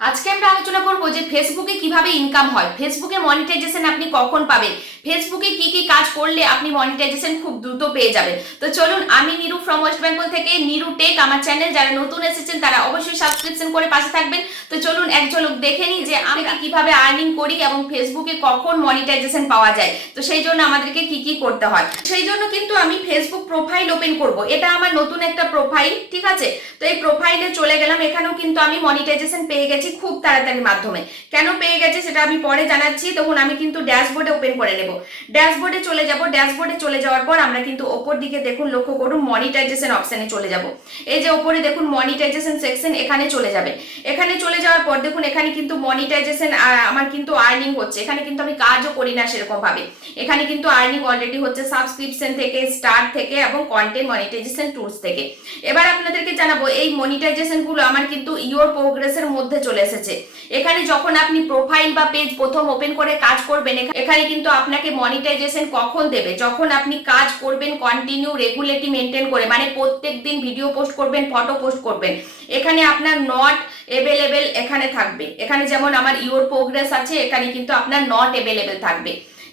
আজকে আমরা আলোচনা করব যে ফেসবুকে কিভাবে ইনকাম হয়, ফেসবুকে মনিটাইজেশন আপনি কখন পাবেন, ফেসবুকে কি কি কাজ করলে আপনি মনিটাইজেশন খুব দ্রুত পেয়ে যাবেন। তো চলুন, আমি নিরু ফ্রম ওয়েস্ট বেঙ্গল থেকে, নিরু টেক আমার চ্যানেল। যারা নতুন এসেছেন তারা অবশ্যই সাবস্ক্রিপশন করে পাশে থাকবেন। তো চলুন এক ঝলক দেখে নিই যে আমরা কিভাবে আর্নিং করি এবং ফেসবুকে কখন মনিটাইজেশন পাওয়া যায়। তো সেই জন্য আমাদেরকে কি কি করতে হয়, সেই জন্য কিন্তু আমি ফেসবুক প্রোফাইল ওপেন করব। এটা আমার নতুন একটা প্রোফাইল, ঠিক আছে। তো এই প্রোফাইলে চলে গেলাম, এখানেও কিন্তু আমি মনিটাইজেশন পেয়ে গেছি খুব তাড়াতাড়ির মাধ্যমে। কেন পেয়ে গেছি সেটা আমি পরে জানাচ্ছি। তখন আমি কিন্তু ড্যাশবোর্ডে ওপেন করে নেব। ড্যাশবোর্ডে চলে যাব। ড্যাশবোর্ডে চলে যাওয়ার পর আমরা কিন্তু ওপর দিকে দেখুন, লক্ষ্য করুন, মনিটাইজেশন অপশনে চলে যাব। এই যে ওপরে দেখুন মনিটাইজেশন সেকশন, এখানে চলে যাবে। এখানে চলে যাওয়ার পর দেখুন এখানে কিন্তু মনিটাইজেশন আমার কিন্তু আর্নিং হচ্ছে। এখানে কিন্তু আমি কাজও করি না সেরকম ভাবে, এখানে কিন্তু আর্নিং অলরেডি হচ্ছে সাবস্ক্রিপশন থেকে, স্টার থেকে এবং কন্টেন্ট মনিটাইজেশন টুলস থেকে। এবার আপনাদেরকে জানাবো এই মনিটাইজেশন গুলো আমার কিন্তু ইওর প্রোগ্রেসের মধ্যে চলে এসেছে। এখানে যখন আপনি প্রোফাইল বা পেজ প্রথম ওপেন করে কাজ করবেন, এখানে কিন্তু আপনাকে মনিটাইজেশন কখন দেবে, যখন আপনি কাজ করবেন কন্টিনিউ রেগুলেটি মেনটেন করে, মানে প্রত্যেক দিন ভিডিও পোস্ট করবেন, ফটো পোস্ট করবেন। এখানে আপনার নট এভেলেবেল এখানে থাকবে। এখানে যেমন আমার ইওর প্রোগ্রেস আছে, এখানে কিন্তু আপনার নট এভেলেবেল থাকবে।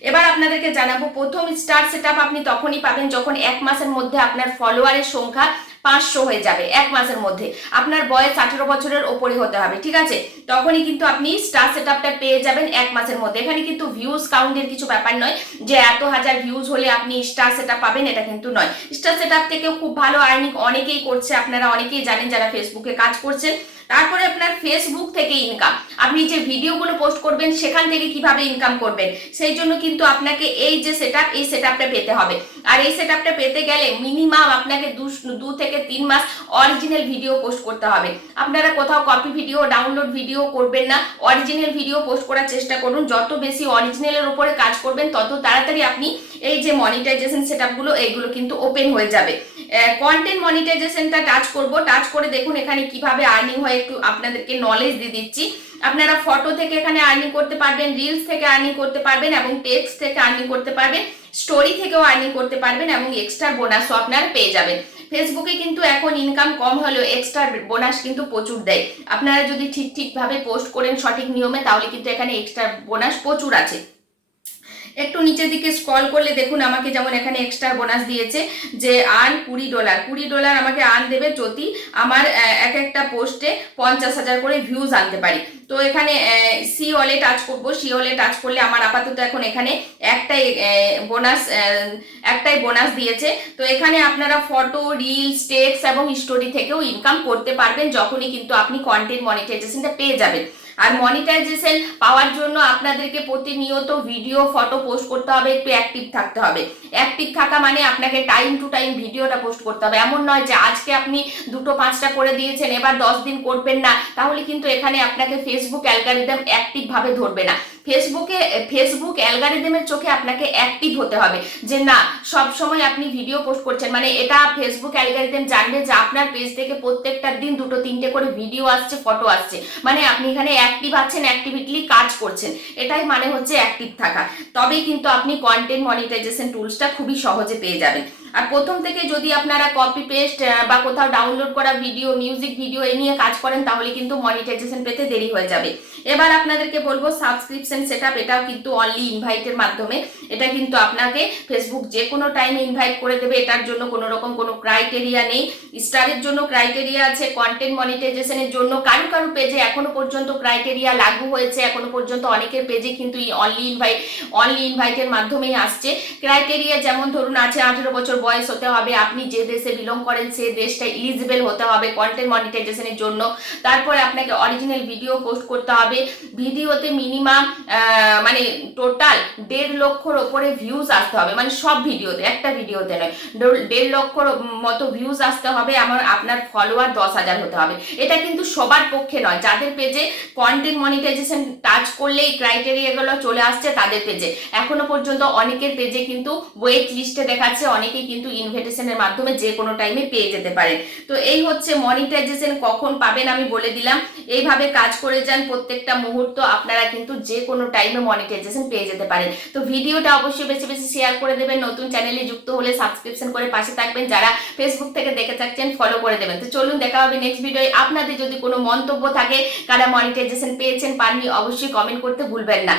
এবার আপনাদেরকে জানাবো প্রথম স্টার সেটআপ আপনি তখনই পাবেন যখন এক মাসের মধ্যে আপনার ফলোয়ারের সংখ্যা 500 হয়ে যাবে। এক মাসের মধ্যে আপনার বয়স 18 বছরের ওপরে হতে হবে, ঠিক আছে। তখনই কিন্তু আপনি স্টার সেটআপটা পেয়ে যাবেন এক মাসের মধ্যে। এখানে কিন্তু ভিউজ কাউন্টের কিছু ব্যাপার নয় যে এত হাজার ভিউজ হলে আপনি স্টার সেটআপ পাবেন, এটা কিন্তু নয়। স্টার সেটআপ থেকেও খুব ভালো আর্নিং অনেকেই করছে, আপনারা অনেকেই জানেন যারা ফেসবুকে কাজ করছেন। তারপরে আপনার ফেসবুক থেকে ইনকাম, আপনি যে ভিডিওগুলো পোস্ট করবেন সেখান থেকে কিভাবে ইনকাম করবেন, সেই জন্য কিন্তু আপনাকে এই যে সেটআপ, এই সেটআপটা পেতে হবে। আর এই সেটআপটা পেতে গেলে মিনিমাম আপনাকে 2 থেকে 3 মাস অরিজিনাল ভিডিও পোস্ট করতে হবে। আপনারা কোথাও কপি ভিডিও, ডাউনলোড ভিডিও করবেন না, অরিজিনাল ভিডিও পোস্ট করার চেষ্টা করুন। যত বেশি অরিজিনালের উপরে কাজ করবেন তত তাড়াতাড়ি আপনি এই যে মনিটাইজেশন সেটআপগুলো এইগুলো কিন্তু ওপেন হয়ে যাবে। কন্টেন্ট মনিটাইজেশনটা টাচ করব। টাচ করে দেখুন এখানে কিভাবে আর্নিং হয় একটু আপনাদেরকে নলেজ দিয়ে দিচ্ছি। আপনারা ফটো থেকে এখানে আর্নিং করতে পারবেন, রিলস থেকে আর্নিং করতে পারবেন এবং টেক্সট থেকে আর্নিং করতে পারবেন, স্টোরি থেকেও আর্নিং করতে পারবেন এবং এক্সট্রা বোনাসও আপনারা পেয়ে যাবেন। ফেসবুকে কিন্তু এখন ইনকাম কম হলেও এক্সট্রা বোনাস কিন্তু প্রচুর দেয়। আপনারা যদি ঠিকভাবে পোস্ট করেন সঠিক নিয়মে, তাহলে কিন্তু এখানে এক্সট্রা বোনাস প্রচুর আছে। একটু নিচের দিকে স্ক্রল করলে দেখুন আমাকে যেমন এখানে এক্সট্রা বোনাস দিয়েছে যে আর্ন $20। $20 আমাকে আর্ন দেবে যদি আমার এক একটা পোস্টে 50,000 করে ভিউজ আনতে পারি। তো এখানে সি অলে টাচ করবো। সি অলে টাচ করলে আমার আপাতত এখন এখানে একটাই বোনাস দিয়েছে। তো এখানে আপনারা ফটো, রিলস, টেক্সট এবং স্টোরি থেকেও ইনকাম করতে পারবেন যখনই কিন্তু আপনি কন্টেন্ট মনিটাইজেশনটা পেয়ে যাবেন। আর মনিটাইজেশন পাওয়ার জন্য আপনাদেরকে প্রতিনিয়ত ভিডিও, ফটো পোস্ট করতে হবে, একটু অ্যাক্টিভ থাকতে হবে। অ্যাক্টিভ থাকা মানে আপনাকে টাইম টু টাইম ভিডিওটা পোস্ট করতে হবে। এমন নয় যে আজকে আপনি 2-5টা করে দিয়েছেন, এবার 10 দিন করবেন না, তাহলে কিন্তু এখানে আপনাকে ফেসবুক অ্যালগরিদম অ্যাক্টিভ ভাবে ধরবে না। ফেসবুক অ্যালগরিদমের চোখে আপনাকে অ্যাক্টিভ হতে হবে যে না, সব সময় আপনি ভিডিও পোস্ট করছেন, মানে এটা ফেসবুক অ্যালগরিদম জানবে যে আপনার পেজ থেকে প্রত্যেকটা দিন 2-3টে করে ভিডিও আসছে, ফটো আসছে, মানে আপনি এখানে অ্যাক্টিভ আছেন, অ্যাক্টিভিটলি কাজ করছেন। এটাই মানে হচ্ছে অ্যাক্টিভ থাকা। তবেই কিন্তু আপনি কন্টেন্ট মনিটাইজেশন টুলসটা খুবই সহজে পেয়ে যাবেন। আর প্রথম থেকে যদি আপনারা কপি পেস্ট বা কোথাও ডাউনলোড করা ভিডিও, মিউজিক ভিডিও এই নিয়ে কাজ করেন, তাহলে কিন্তু মনিটাইজেশন পেতে দেরি হয়ে যাবে। এবার আপনাদেরকে বলবো সাবস্ক্রিপশন সেটআপ, এটাও কিন্তু অনলি ইনভাইটের মাধ্যমে। এটা কিন্তু আপনাকে ফেসবুক যে কোনো টাইমে ইনভাইট করে দেবে, এটার জন্য কোনো রকম কোনো ক্রাইটেরিয়া নেই। স্টারের জন্য ক্রাইটেরিয়া আছে, কন্টেন্ট মনিটাইজেশনের জন্য কারো পেজে এখনো পর্যন্ত ক্রাইটেরিয়া লাগু হয়েছে, এখনো পর্যন্ত অনেকের পেজে কিন্তু অনলি ইনভাইটের মাধ্যমেই আসছে। ক্রাইটেরিয়া যেমন ধরুন আছে 18 বছর বয়স হতে হবে, আপনি যে দেশে বিলং করেন সেই দেশটা ইলিজিবল হতে হবে কন্টেন্ট মনিটাইজেশনের জন্য। তারপরে আপনাকে অরিজিনাল ভিডিও পোস্ট করতে হবে, ভিডিওতে মিনিমাম মানে টোটাল 1.5 লক্ষর ওপরে ভিউজ আসতে হবে, মানে সব ভিডিওতে, একটা ভিডিওতে নয়, 1.5 লক্ষর মতো ভিউজ আসতে হবে। আপনার ফলোয়ার 10,000 হতে হবে। এটা কিন্তু সবার পক্ষে নয়, যাদের পেজে কন্টেন্ট মনিটাইজেশন টাচ করলেই ক্রাইটেরিয়াগুলো চলে আসছে তাদের পেজে। এখনো পর্যন্ত অনেকের পেজে কিন্তু ওয়েট লিস্টে দেখাচ্ছে, অনেকেই কিন্তু ইনভিটেশনের মাধ্যমে যে কোনো টাইমে পেয়ে যেতে পারেন। তো এই হচ্ছে মনিটাইজেশন কখন পাবেন আমি বলে দিলাম। এইভাবে কাজ করে যান, প্রত্যেকটা মুহূর্ত আপনারা কিন্তু যে কোনো টাইমে মনিটাইজেশন পেয়ে যেতে পারেন। তো ভিডিওটা অবশ্যই বেশি বেশি শেয়ার করে দেবেন, নতুন চ্যানেলে যুক্ত হলে সাবস্ক্রিপশন করে পাশে থাকবেন, যারা ফেসবুক থেকে দেখে থাকছেন ফলো করে দেবেন। তো চলুন দেখা হবে নেক্সট ভিডিওয়ে। আপনাদের যদি কোনো মন্তব্য থাকে, কারা মনিটাইজেশন পেয়েছেন পাননি, অবশ্যই কমেন্ট করতে ভুলবেন না।